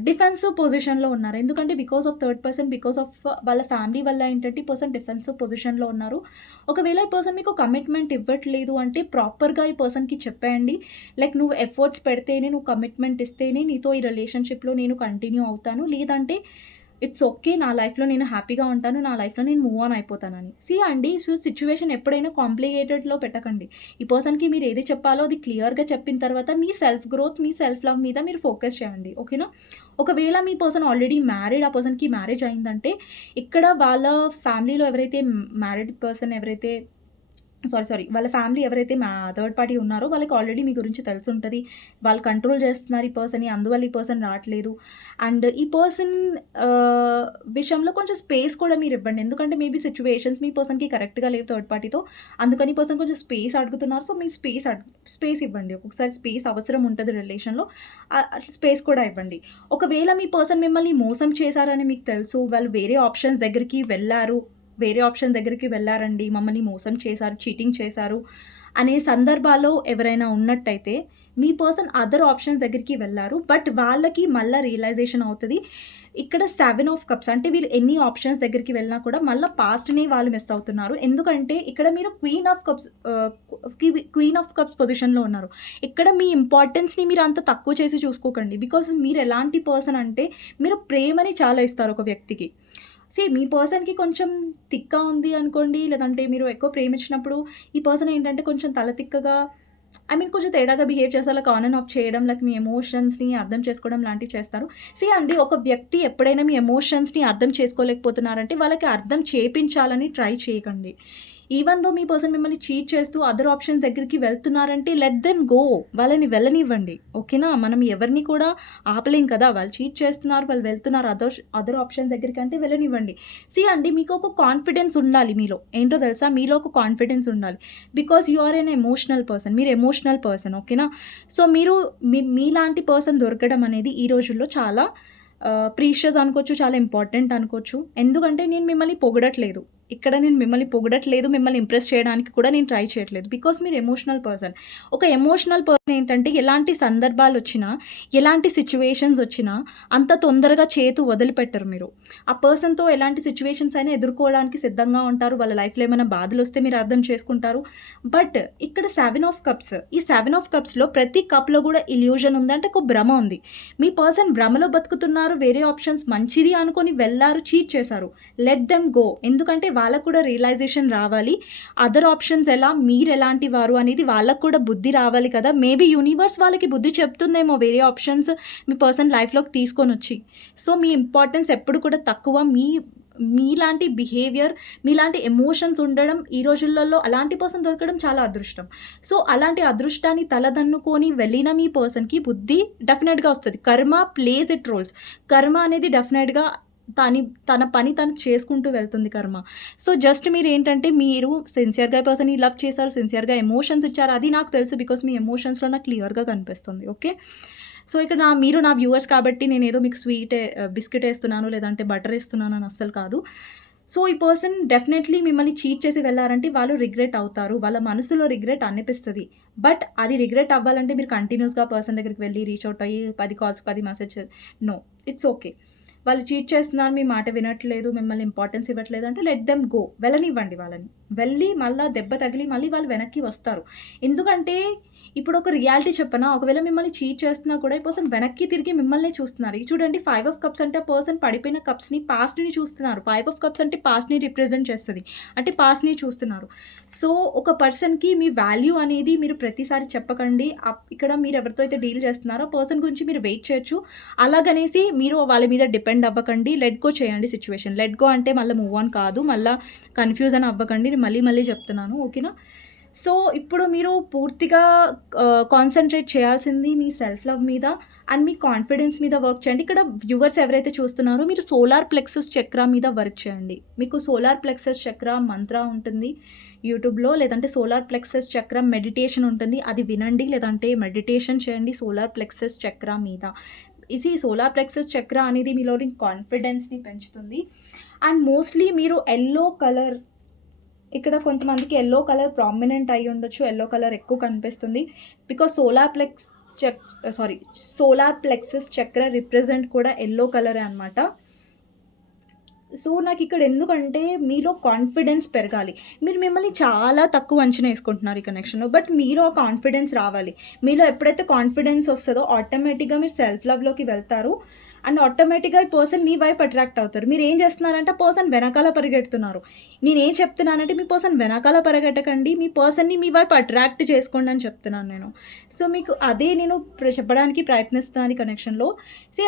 డిఫెన్సివ్ పొజిషన్‌లో ఉన్నారు. ఎందుకంటే because of third person, because of వాళ్ళ ఫ్యామిలీ వల్ల ఏంటంటే ఈ పర్సన్ డిఫెన్సివ్ పొజిషన్‌లో ఉన్నారు. ఒకవేళ ఈ పర్సన్ మీకు కమిట్మెంట్ ఇవ్వట్లేదు అంటే ప్రాపర్‌గా ఈ పర్సన్‌కి చెప్పేయండి. లైక్ నువ్వు ఎఫర్ట్స్ పెడితేనే, నువ్వు కమిట్మెంట్ ఇస్తేనే నీతో ఈ రిలేషన్‌షిప్‌లో నేను కంటిన్యూ అవుతాను. లేదంటే ఇట్స్ ఓకే. నా లైఫ్‌లో నేను హ్యాపీగా ఉంటాను. నా లైఫ్‌లో నేను మూవ్ ఆన్ అయిపోతానని. అండి, సిట్యుయేషన్ ఎప్పుడైనా కాంప్లికేటెడ్‌లో పెట్టకండి. ఈ పర్సన్‌కి మీరు ఏది చెప్పాలో అది క్లియర్‌గా చెప్పిన తర్వాత మీ సెల్ఫ్ గ్రోత్, మీ సెల్ఫ్ లవ్ మీద మీరు ఫోకస్ చేయండి. ఓకేనా? ఒకవేళ మీ పర్సన్ ఆల్రెడీ మ్యారీడ్, ఆ పర్సన్‌కి మ్యారేజ్ అయిందంటే ఇక్కడ వాళ్ళ ఫ్యామిలీలో ఎవరైతే మ్యారీడ్ పర్సన్ ఎవరైతే వాళ్ళ ఫ్యామిలీ ఎవరైతే థర్డ్ పార్టీ ఉన్నారో వాళ్ళకి ఆల్రెడీ మీ గురించి తెలిసుంటది. వాళ్ళు కంట్రోల్ చేస్తున్నారు ఈ పర్సన్‌ని. అందువల్ల ఈ పర్సన్ రాట్లేదు. అండ్ ఈ పర్సన్ విషయంలో కొంచెం స్పేస్ కూడా మీరివ్వండి. ఎందుకంటే మేబీ సిట్యుయేషన్స్ మీ పర్సన్‌కి కరెక్ట్‌గా లేవు థర్డ్ పార్టీతో. అందుకని ఈ పర్సన్ కొంచెం స్పేస్ అడుగుతున్నారు. సో, మీ స్పేస్ ఇవ్వండి. ఒక్కొక్కసారి స్పేస్ అవసరం ఉంటది రిలేషన్‌లో. అట్లా స్పేస్ కూడా ఇవ్వండి. ఒకవేళ మీ పర్సన్ మిమ్మల్ని మోసం చేశారని మీకు తెలుసు, వాళ్ళు వేరే ఆప్షన్స్ దగ్గరికి వెళ్లారు, వేరే ఆప్షన్ దగ్గరికి వెళ్లారండి, మమ్మల్ని మోసం చేశారు, చీటింగ్ చేశారు అనే సందర్భాల్లో ఎవరైనా ఉన్నట్టయితే, మీ పర్సన్ అదర్ ఆప్షన్స్ దగ్గరికి వెళ్లారు. బట్ వాళ్ళకి మళ్ళా రియలైజేషన్ అవుతది. ఇక్కడ 7 ఆఫ్ కప్స్ అంటే వీళ్ళు ఎన్ని ఆప్షన్స్ దగ్గరికి వెళ్ళినా కూడా మళ్ళా పాస్ట్‌ని వాళ్ళు మిస్ అవుతున్నారు. ఎందుకంటే ఇక్కడ మీరు క్వీన్ ఆఫ్ కప్స్ పొజిషన్‌లో ఉన్నారు. ఇక్కడ మీ ఇంపార్టెన్స్‌ని మీరు అంత తక్కువ చేసి చూసుకోకండి. బికాజ్ మీరు ఎలాంటి పర్సన్ అంటే మీరు ప్రేమని చాలా ఇస్తారు ఒక వ్యక్తికి. మీ పర్సన్‌కి కొంచెం తిక్కా ఉంది అనుకోండి, లేదంటే మీరు ఎక్కువ ప్రేమించినప్పుడు ఈ పర్సన్ ఏంటంటే కొంచెం తల తిక్కగా కొంచెం తేడాగా బిహేవ్ చేసి అలా ఆన్ అండ్ ఆఫ్ చేయడం, లైక్ మీ ఎమోషన్స్‌ని అర్థం చేసుకోవడం లాంటివి చేస్తారు. అండి, ఒక వ్యక్తి ఎప్పుడైనా మీ ఎమోషన్స్‌ని అర్థం చేసుకోలేకపోతున్నారంటే వాళ్ళకి అర్థం చేపించాలని ట్రై చేయకండి. ఈవెన్ దో మీ పర్సన్ మిమ్మల్ని చీట్ చేస్తూ అదర్ ఆప్షన్స్ దగ్గరికి వెళ్తున్నారంటే లెట్ దెమ్ గో. వాళ్ళని వెళ్ళనివ్వండి. ఓకేనా? మనం ఎవరిని కూడా ఆపలేం కదా! వాళ్ళు చీట్ చేస్తున్నారు, వాళ్ళు వెళ్తున్నారు అదర్ ఆప్షన్ దగ్గరికి అంటే వెళ్ళనివ్వండి. అండి, మీకు ఒక కాన్ఫిడెన్స్ ఉండాలి మీలో. ఏంటో తెలుసా? మీలో ఒక కాన్ఫిడెన్స్ ఉండాలి. Because you are an emotional person. మీరు ఎమోషనల్ పర్సన్. ఓకేనా? సో, మీరు మీలాంటి పర్సన్ దొరకడం అనేది ఈ రోజుల్లో చాలా ప్రీషియస్ అనుకోవచ్చు, చాలా ఇంపార్టెంట్ అనుకోవచ్చు. ఎందుకంటే నేను మిమ్మల్ని పొగడట్లేదు. ఇక్కడ నేను మిమ్మల్ని పొగడట్లేదు, మిమ్మల్ని ఇంప్రెస్ చేయడానికి కూడా నేను ట్రై చేయట్లేదు. బికాజ్ మీరు ఎమోషనల్ పర్సన్. ఒక ఎమోషనల్ పర్సన్ ఏంటంటే ఎలాంటి సందర్భాలొచ్చినా, ఎలాంటి సిట్యుయేషన్స్ వచ్చినా అంత తొందరగా వదిలిపెట్టరు మీరు. ఆ పర్సన్‌తో ఎలాంటి సిట్యుయేషన్స్ అయినా ఎదుర్కోవడానికి సిద్ధంగా ఉంటారు. వాళ్ళ లైఫ్‌లో ఏమైనా బాధలొస్తే మీరు అర్థం చేసుకుంటారు. బట్ ఇక్కడ 7 ఆఫ్ కప్స్. ఈ 7 ఆఫ్ కప్స్‌లో ప్రతి కప్‌లో కూడా ఇల్యూజన్ ఉంది. అంటే ఒక భ్రమ ఉంది. మీ పర్సన్ భ్రమలో బతుకుతున్నారు. వేరే ఆప్షన్స్ మంచిది అనుకోని వెళ్లారు, చీట్ చేశారు. Let them go. ఎందుకంటే వాళ్ళకు కూడా రియలైజేషన్ రావాలి. అదర్ ఆప్షన్స్ మీరెలాంటి వారు అనేది వాళ్ళకు కూడా బుద్ధి రావాలి కదా! మేబీ యూనివర్స్ వాళ్ళకి బుద్ధి చెప్తుందేమో వేరే ఆప్షన్స్ మీ పర్సన్ లైఫ్‌లోకి తీసుకొనొచ్చి. సో, మీ ఇంపార్టెన్స్ ఎప్పుడు కూడా తక్కువ. మీలాంటి బిహేవియర్, మీలాంటి ఎమోషన్స్ ఉండడం ఈ రోజులలో అలాంటి పర్సన్ దొరకడం చాలా అదృష్టం. సో, అలాంటి అదృష్టాన్ని తలదన్నుకొని వెళ్ళిన మీ పర్సన్‌కి బుద్ధి డెఫినెట్‌గా వస్తది. కర్మ ప్లేస్ ఇట్ రోల్స్. కర్మ అనేది డెఫినెట్‌గా తన పని తను చేసుకుంటూ వెళ్తుంది కర్మ. సో, జస్ట్ మీరేంటంటే మీరు సిన్సియర్‌గా ఈ పర్సన్‌ని లవ్ చేశారు, సిన్సియర్‌గా ఎమోషన్స్ ఇచ్చారు. అది నాకు తెలుసు. బికాజ్ మీ ఎమోషన్స్‌లో నాకు క్లియర్‌గా కనిపిస్తుంది. ఓకే. సో, ఇక్కడ మీరు నా వ్యూవర్స్ కాబట్టి నేనేదో మీకు బిస్కెట్ ఏస్తున్నాను, లేదంటే బటర్ ఏస్తున్నాను అని అస్సలు కాదు. సో, ఈ పర్సన్ డెఫినెట్‌లీ మిమ్మల్ని చీట్ చేసి వెళ్లారంటే వాళ్ళు రిగ్రెట్ అవుతారు. వాళ్ళ మనసులో రిగ్రెట్ అనిపిస్తది. బట్ అది రిగ్రెట్ అవ్వాలంటే మీరు కంటిన్యూస్‌గా పర్సన్ దగ్గరికి వెళ్లి రీచ్ అవుట్ అయ్యి 10 calls, 10 messages no. It's okay. వాళ్ళు చీట్ చేస్తున్నారు, మీ మాట వినట్లేదు, మిమ్మల్ని ఇంపార్టెన్స్ ఇవ్వట్లేదు అంటే లెట్ దెమ్ గో. వెళ్ళనివ్వండి వాళ్ళని. వెళ్ళి మళ్ళా దెబ్బ తగిలి మళ్ళీ వాళ్ళు వెనక్కి వస్తారు. ఎందుకంటే ఇప్పుడు ఒక రియాలిటీ చెప్పనా? ఒకవేళ మిమ్మల్ని చీట్ చేస్తున్నా కూడా ఈ పర్సన్ వెనక్కి తిరిగి మిమ్మల్నే చూస్తున్నారు. ఇది చూడండి, 5 ఆఫ్ కప్స్ అంటే ఆ పర్సన్ పడిపోయిన కప్స్‌ని, పాస్ట్‌ని చూస్తున్నారు. 5 ఆఫ్ కప్స్ అంటే పాస్ట్‌ని రిప్రజెంట్ చేస్తది. అంటే పాస్ట్‌ని చూస్తున్నారు. సో, ఒక పర్సన్‌కి మీ వాల్యూ అనేది మీరు ప్రతిసారి చెప్పకండి. ఇక్కడ మీరు ఎవరితో అయితే డీల్ చేస్తున్నారో ఆ పర్సన్ గురించి మీరు వెయిట్ చేయొచ్చు. అలాగనేసి మీరు వాళ్ళ మీద డిపెండ్ డిపెండ్ అవ్వకండి. లెట్ గో చేయండి సిచ్యువేషన్. లెట్ గో అంటే మళ్ళీ మూవ్ ఆన్ కాదు. మళ్ళీ కన్‌ఫ్యూజన్ అవ్వకండి. నేను మళ్ళీ చెప్తున్నాను. ఓకేనా? సో, ఇప్పుడు మీరు పూర్తిగా కాన్సంట్రేట్ చేయాల్సింది మీ సెల్ఫ్ లవ్ మీద అండ్ మీ కాన్ఫిడెన్స్ మీద వర్క్ చేయండి. ఇక్కడ వ్యూవర్స్ ఎవరైతే చూస్తున్నారో మీరు సోలార్ ప్లెక్సస్ చక్ర మీద వర్క్ చేయండి. మీకు సోలార్ ప్లెక్సస్ చక్ర మంత్ర ఉంటుంది యూట్యూబ్‌లో. లేదంటే సోలార్ ప్లెక్సస్ చక్ర మెడిటేషన్ ఉంటుంది. అది వినండి. లేదంటే మెడిటేషన్ చేయండి సోలార్ ప్లెక్సస్ చక్ర మీద. సోలార్ ప్లెక్సస్ చక్ర అనేది మీలోని కాన్ఫిడెన్స్‌ని పెంచుతుంది. అండ్ మోస్ట్‌లీ మీరు యెల్లో కలర్, ఇక్కడ కొంతమందికి యెల్లో కలర్ ప్రామినెంట్ అయ్యి ఉండొచ్చు. యెల్లో కలర్ ఎక్కువ కనిపిస్తుంది. బికాజ్ సోలార్ ప్లెక్సస్ చక్ర రిప్రజెంట్ కూడా యెల్లో కలరే అనమాట. సో, నాకిక్కడ ఎందుకంటే మీలో కాన్ఫిడెన్స్ పెరగాలి. మీరు మిమ్మల్ని చాలా తక్కువ అంచనా ఏసుకుంటున్నారు ఈ కనెక్షన్‌లో. బట్ మీలో ఆ కాన్ఫిడెన్స్ రావాలి. మీలో ఎప్పుడైతే కాన్ఫిడెన్స్ వస్తదో ఆటోమేటిక్‌గా మీరు సెల్ఫ్ లవ్‌లోకి వెళ్తారు. అండ్ ఆటోమేటిక్‌గా ఈ పర్సన్ మీ వైపు అట్రాక్ట్ అవుతారు. మీరేం చేస్తున్నారంటే ఆ పర్సన్ వెనకాల పరిగెడుతున్నారు. నేనేం చెప్తున్నానంటే మీ పర్సన్ వెనకాల పరిగెట్టకండి. మీ పర్సన్‌ని మీ వైపు అట్రాక్ట్ చేసుకోండి అని చెప్తున్నాను నేను. సో, మీకు అదే నేను చెప్పడానికి ప్రయత్నిస్తున్నాను ఈ కనెక్షన్‌లో.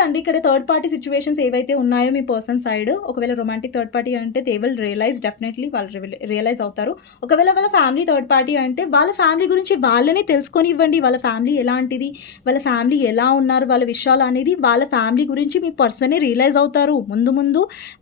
అండి, ఇక్కడ థర్డ్ పార్టీ సిట్యుయేషన్స్ ఏవైతే ఉన్నాయో మీ పర్సన్ సైడ్, ఒకవేళ రొమాంటిక్ థర్డ్ పార్టీ అంటే దే విల్ రియలైజ్, డెఫినెట్లీ వాళ్ళు రియలైజ్ అవుతారు. ఒకవేళ వాళ్ళ ఫ్యామిలీ థర్డ్ పార్టీ అంటే వాళ్ళ ఫ్యామిలీ గురించి వాళ్ళనే తెలుసుకొనివ్వండి. వాళ్ళ ఫ్యామిలీ ఎలాంటిది, వాళ్ళ ఫ్యామిలీ ఎలా ఉన్నారు, వాళ్ళ విషయాలు అనేది వాళ్ళ ఫ్యామిలీ గురించి మీ పర్సనే రియలైజ్ అవుతారు. ముందు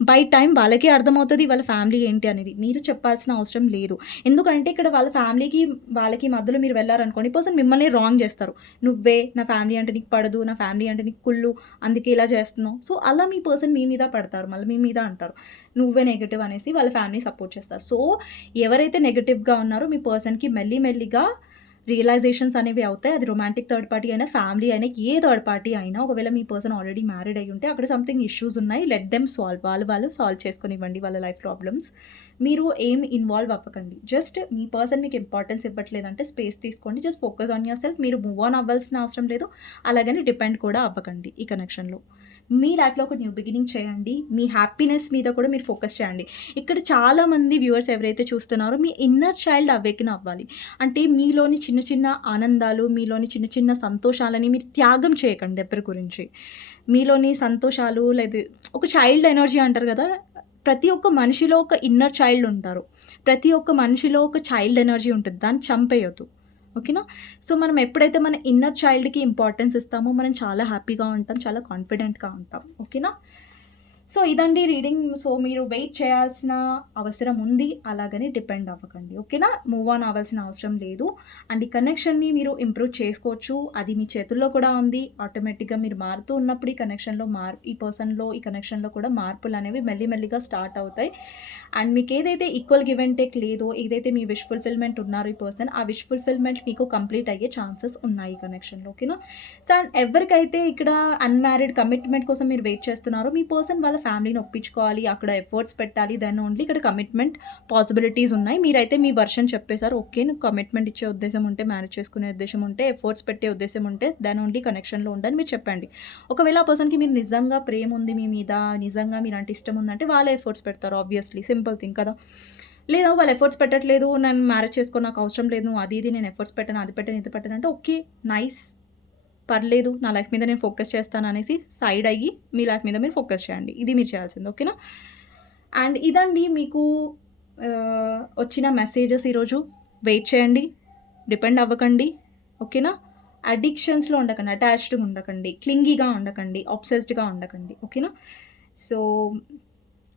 బై టైం వాళ్ళకే అర్థమవుతది వాళ్ళ ఫ్యామిలీ ఏంటి అనేది. మీరు చెప్పాల్సిన అవసరం లేదు. ఎందుకంటే ఇక్కడ వాళ్ళ ఫ్యామిలీకి వాళ్ళకి మధ్యలో మీరు వెళ్లారనుకోండి, పర్సన్ మిమ్మల్ని రాంగ్ చేస్తారు. నువ్వే నా ఫ్యామిలీ అంటే నీకు పడదు, నా ఫ్యామిలీ అంటే నీకు కుళ్ళు, అందుకే ఇలా చేస్తున్నావు. సో, అలా మీ పర్సన్ మీ మీద పడతారు. మళ్ళీ మీ మీద అంటారు నువ్వే నెగెటివ్ అనేసి వాళ్ళ ఫ్యామిలీ సపోర్ట్ చేస్తారు. సో, ఎవరైతే నెగెటివ్‌గా ఉన్నారో మీ పర్సన్‌కి మెల్లిగా రియలైజేషన్స్ అనేవి అవుతాయి. అది రొమాంటిక్ థర్డ్ పార్టీ అయినా, ఫ్యామిలీ అయినా, ఏ థర్డ్ పార్టీ అయినా. ఒకవేళ మీ పర్సన్ ఆల్రెడీ మ్యారీడ్ అయ్యి ఉంటే అక్కడ సంథింగ్ ఇష్యూస్ ఉన్నాయి. Let them solve. వాళ్ళు సాల్వ్ చేసుకొనివ్వండి వాళ్ళ లైఫ్ ప్రాబ్లమ్స్. మీరు ఏం ఇన్వాల్వ్ అవ్వకండి. జస్ట్ మీ పర్సన్ మీకు ఇంపార్టెన్స్ ఇవ్వట్లేదంటే స్పేస్ తీసుకోండి. Just focus on your self. మీరు మూవ్ ఆన్ అవ్వాల్సిన అవసరం లేదు. అలాగని డిపెండ్ కూడా అవ్వకండి ఈ కనెక్షన్‌లో. మీ లైఫ్‌లో ఒక న్యూ బిగినింగ్ చేయండి. మీ హ్యాపీనెస్ మీద కూడా మీరు ఫోకస్ చేయండి. ఇక్కడ చాలామంది వ్యూవర్స్ ఎవరైతే చూస్తున్నారో మీ ఇన్నర్ చైల్డ్ అవేకెన్ అవ్వాలి. అంటే మీలోని చిన్న ఆనందాలు, మీలోని చిన్న సంతోషాలని మీరు త్యాగం చేయకండి ఎవరి గురించి. మీలోని సంతోషాలు లేదా ఒక చైల్డ్ ఎనర్జీ అంటారు కదా! ప్రతి ఒక్క మనిషిలో ఒక ఇన్నర్ చైల్డ్ ఉంటారు. ప్రతి ఒక్క మనిషిలో ఒక చైల్డ్ ఎనర్జీ ఉంటుంది. దాన్ని చంపేయొద్దు. ఓకేనా? సో, మనం ఎప్పుడైతే మన ఇన్నర్ చైల్డ్‌కి ఇంపార్టెన్స్ ఇస్తామో మనం చాలా హ్యాపీగా ఉంటాం. చాలా కాన్ఫిడెంట్‌గా ఉంటాం. ఓకేనా? సో, ఇదండి రీడింగ్. సో, మీరు వెయిట్ చేయాల్సిన అవసరం ఉంది. అలాగని డిపెండ్ అవ్వకండి. ఓకేనా? మూవ్ ఆన్ అవ్వాల్సిన అవసరం లేదు. అండ్ ఈ కనెక్షన్‌ని మీరు ఇంప్రూవ్ చేసుకోవచ్చు. అది మీ చేతుల్లో కూడా ఉంది. ఆటోమేటిక్‌గా మీరు మారుతూ ఉన్నప్పుడు ఈ పర్సన్‌లో, ఈ కనెక్షన్‌లో కూడా మార్పులనేవి మెల్లిగా స్టార్ట్ అవుతాయి. అండ్ మీకేదైతే ఈక్వల్ గివ్ అండ్ టేక్ లేదో, ఏదైతే మీ విష్ ఫుల్‌ఫిల్‌మెంట్ ఉన్నారో ఈ పర్సన్, ఆ విష్ ఫుల్‌ఫిల్‌మెంట్ మీకు కంప్లీట్ అయ్యే ఛాన్సెస్ ఉన్నాయి ఈ కనెక్షన్‌లో. ఓకేనా? సో, అండ్ ఎవరికైతే ఇక్కడ అన్‌మ్యారీడ్ కమిట్మెంట్ కోసం మీరు వెయిట్ చేస్తున్నారో మీ పర్సన్ వాళ్ళ ఫ్యామిలీని ఒప్పించుకోవాలి. అక్కడ ఎఫర్ట్స్ పెట్టాలి. దెన్ ఓన్లీ ఇక్కడ కమిట్మెంట్ పాసిబిలిటీస్ ఉన్నాయి. మీరైతే మీ వర్షన్ చెప్పేసారు. ఓకే, నాకు కమిట్మెంట్ ఇచ్చే ఉద్దేశం ఉంటే, మ్యారేజ్ చేసుకునే ఉద్దేశం ఉంటే, ఎఫర్ట్స్ పెట్టే ఉద్దేశం ఉంటే దెన్ ఓన్లీ కనెక్షన్‌లో ఉండని మీరు చెప్పండి. ఒకవేళ ఆ పర్సన్‌కి మీరు నిజంగా ప్రేమ ఉంది మీ మీద, నిజంగా మీరంటే ఇష్టం ఉందంటే వాళ్ళే ఎఫర్ట్స్ పెడతారు. ఆబ్వియస్లీ సింపుల్ థింగ్ కదా! లేదా వాళ్ళు ఎఫర్ట్స్ పెట్టట్లేదు, నన్ను మ్యారేజ్ చేసుకో నాకు అవసరం లేదు, నువ్వు అది ఇది నేను ఎఫర్ట్స్ పెట్టాను, అది పెట్టాను, ఇది పెట్టాను అంటే ఓకే, నైస్, పర్లేదు, నా లైఫ్ మీద నేను ఫోకస్ చేస్తాను అనేసి సైడ్ అయ్యి మీ లైఫ్ మీద మీరు ఫోకస్ చేయండి. ఇది మీరు చేయాల్సింది. ఓకేనా? అండ్ ఇదండి మీకు వచ్చిన మెసేజెస్ ఈరోజు. వెయిట్ చేయండి. డిపెండ్ అవ్వకండి. ఓకేనా? అడిక్షన్స్‌లో ఉండకండి. అటాచ్డ్‌గా ఉండకండి. క్లింగీగా ఉండకండి. అబ్సెస్డ్‌గా ఉండకండి. ఓకేనా? సో,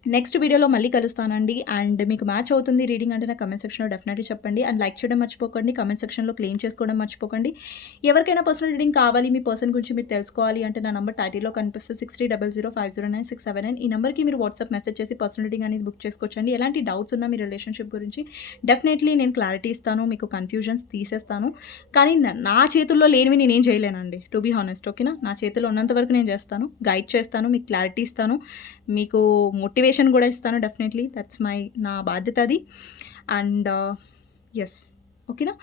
నెక్స్ట్ వీడియోలో మళ్ళీ కలుస్తానండి. అండ్ మీకు మ్యాచ్ అవుతుంది రీడింగ్ అంటే నాకు కమెంట్ సెక్షన్‌లో డెఫినెట్‌లీ చెప్పండి. అండ్ లైక్ చేయడం మర్చిపోకండి. కమెంట్ సెక్షన్‌లో క్లెయిమ్ చేసుకోవడం మర్చిపోకండి. ఎవరికైనా పర్సనల్ రీడింగ్ కావాలి, మీ పర్సన్ గురించి మీరు తెలుసుకోవాలి అంటే నా నంబర్ టైటిల్‌లో కనిపిస్తుంది 6300509679. ఈ నంబర్‌కి మీరు వాట్సాప్ మెసేజ్ చేసి పర్సనల్ రీడింగ్ అనేది బుక్ చేసుకోవచ్చండి. ఎలాంటి డౌట్స్ ఉన్నా మీ రిలేషన్‌షిప్ గురించి డెఫినెట్‌లీ నేను క్లారిటీ ఇస్తాను. మీకు కన్‌ఫ్యూజన్స్ తీసేస్తాను. కానీ నా చేతుల్లో లేనివి నేనేం చేయలేనండి. To be honest. ఓకేనా? నా చేతిలో ఉన్నంత వరకు నేను చేస్తాను. గైడ్ చేస్తాను. మీకు క్లారిటీ ఇస్తాను. మీకు మోటివేషన్ కూడా ఇస్తాను డెఫినెట్‌లీ. దట్స్ నా బాధ్యత అది. And yes. ఓకేనా?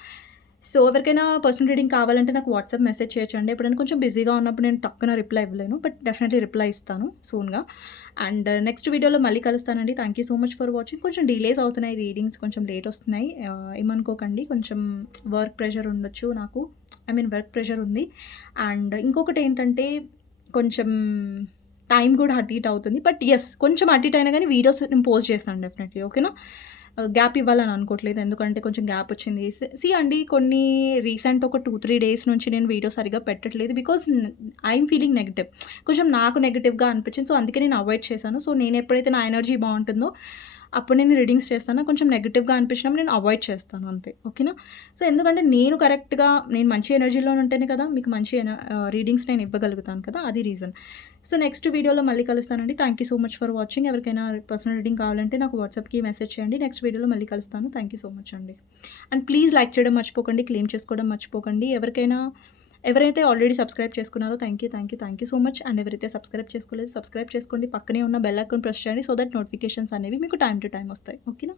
సో, ఎవరికైనా పర్సనల్ రీడింగ్ కావాలంటే నాకు వాట్సాప్ మెసేజ్ చేయొచ్చండి. ఎప్పుడైనా కొంచెం బిజీగా ఉన్నప్పుడు నేను టక్కున రిప్లై ఇవ్వలేను. బట్ డెఫినెట్‌లీ రిప్లై ఇస్తాను సూన్‌గా. అండ్ నెక్స్ట్ వీడియోలో మళ్ళీ కలుస్తానండి. Thank you so much for watching. కొంచెం డిలేస్ అవుతున్నాయి రీడింగ్స్, కొంచెం లేట్ వస్తున్నాయి. ఏమనుకోకండి. కొంచెం వర్క్ ప్రెషర్ ఉండొచ్చు నాకు. వర్క్ ప్రెషర్ ఉంది. అండ్ ఇంకొకటి ఏంటంటే కొంచెం టైం కూడా అటు ఇటు అవుతుంది. బట్ యెస్ కొంచెం అటు ఇటు అయినా గానీ వీడియోస్ నేను పోస్ట్ చేస్తాను డెఫినెట్‌లీ. ఓకేనా? గ్యాప్ ఇవ్వాలని అనుకోవట్లేదు. ఎందుకంటే కొంచెం గ్యాప్ వచ్చింది. అండి కొన్ని రీసెంట్ ఒక 2, 3 డేస్ నుంచి నేను వీడియో సరిగ్గా పెట్టట్లేదు. Because I am feeling negative. కొంచెం నాకు నెగెటివ్‌గా అనిపించింది. సో, అందుకే నేను అవాయిడ్ చేశాను. సో, నేను ఎప్పుడైతే నా ఎనర్జీ బావుంటుందో అప్పుడు నేను రీడింగ్స్ చేస్తాను. కొంచెం నెగెటివ్‌గా అనిపించినప్పుడు నేను అవాయిడ్ చేస్తాను అంతే. ఓకేనా? సో, ఎందుకంటే నేను కరెక్ట్‌గా నేను మంచి ఎనర్జీలో ఉంటేనే కదా మీకు మంచి రీడింగ్స్ నేను ఇవ్వగలుగుతాను కదా! అది రీజన్. సో, నెక్స్ట్ వీడియోలో మళ్ళీ కలుస్తానండి. Thank you so much for watching. ఎవరికైనా పర్సనల్ రీడింగ్ కావాలంటే నాకు వాట్సాప్‌కి మెసేజ్ చేయండి. నెక్స్ట్ వీడియోలో మళ్ళీ కలుస్తాను. థాంక్ యూ సో మచ్ అండి. అండ్ ప్లీజ్ లైక్ చేయడం మర్చిపోకండి. క్లెయిమ్ చేసుకోవడం మర్చిపోకండి. ఎవరైతే ఆల్రెడీ సబ్స్క్రైబ్ చేసుకున్నారో thank you so much. And ఎవరైతే సబ్స్క్రైబ్ చేసుకోలేదో సబ్స్క్రైబ్ చేసుకోండి. పక్కనే ఉన్న బెల్ ఐకాన్ ప్రెస్ చేయండి. సో దట్ నోటిఫికేషన్స్ అనేవి మీకు టైమ్ టు టైమ్ వస్తాయి. ఓకేనా?